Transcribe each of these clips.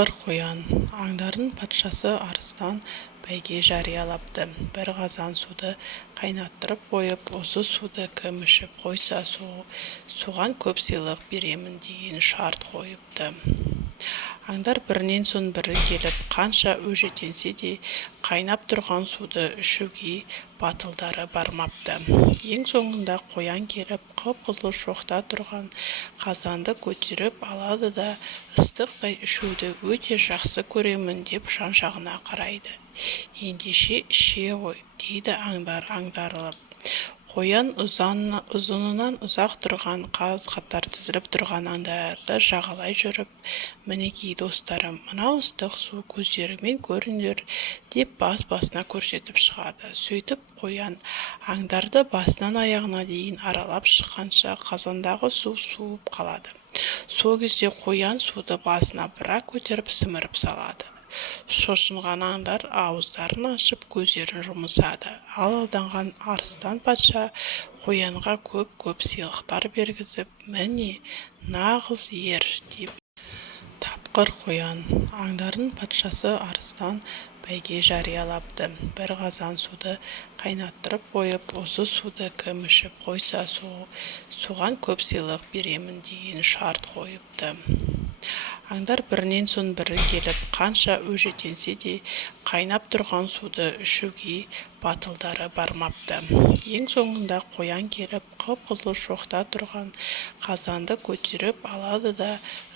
Тапқыр қоян, аңдардың патшасы арыстан бәйге жариялапты. Бір қазан суды қайнаттырып қойып, осы суды кім ішіп қойса, соған көп сыйлық беремін деген шарт қойыпты. Аңдар бірінен соң бірі келіп, қанша өжеттенсе де, қайнап тұрған суды ішуге батылдары бармапты. Ең соңында қоян келіп, қып-қызыл шоқта тұрған қазанды көтеріп алады да, ыстықтай ішуді өте жақсы көремін деп жан-жағына қарайды. Ендеше іше ғой, дейді аңдар аңдарылып. Қоян ұзынынан ұзақ тұрған қаз қатар тізіліп тұрған аңдарды жағалай жүріп, мінекей достарым, мынау ыстық су көздерімен көріңдер деп бас-басына көрсетіп шығады. Сөйтіп қоян аңдарды басынан аяғына дейін аралап шыққанша қазандағы су суып қалады. Сол кезде қоян суды басына бір-ақ көтеріп сіміріп салады. Шошынған аңдар ауыздарын ашып көздерін жұмысады. Ал алданған арыстан патша қоянға көп сыйлықтар бергізіп, міне нағыз ер деп. Тапқыр қоян, аңдардың патшасы арыстан бәйге жариялапты. Бір қазан суды қайнаттырып қойып, осы суды кім ішіп қойса, соған көп сыйлық беремін деген шарт қойыпты. Аңдар бірінен соң бірі келіп, қанша өжеттенсе де, қайнап тұрған суды ішуге батылдары бармапты. Ең соңында қоян келіп, қып-қызыл шоқта тұрған қазанды көтеріп алады да,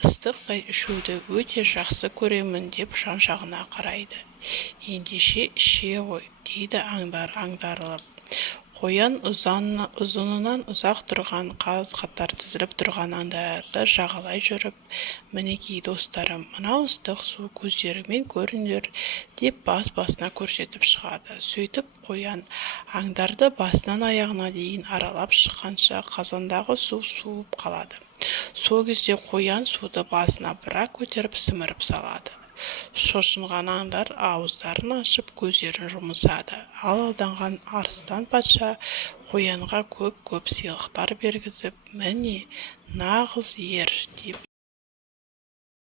ыстықтай ішуді өте жақсы көремін деп жан-жағына қарайды. Ендеше іше ғой, дейді аңдар аңдарылып. Қоян ұзынынан ұзақ тұрған қаз қатар тізіліп тұрған аңдарды жағалай жүріп, мінекей достарым, мынау ыстық су көздерімен көріңдер деп бас-басына көрсетіп шығады. Сөйтіп қоян аңдарды басынан аяғына дейін аралап шыққанша қазандағы су суып қалады. Сол кезде қоян суды басына бір-ақ көтеріп сіміріп салады. Шошынған аңдар ауыздарын ашып көздерін жұмысады. Ал алданған арыстан патша қоянға көп сыйлықтар бергізіп, міне нағыз ер деп.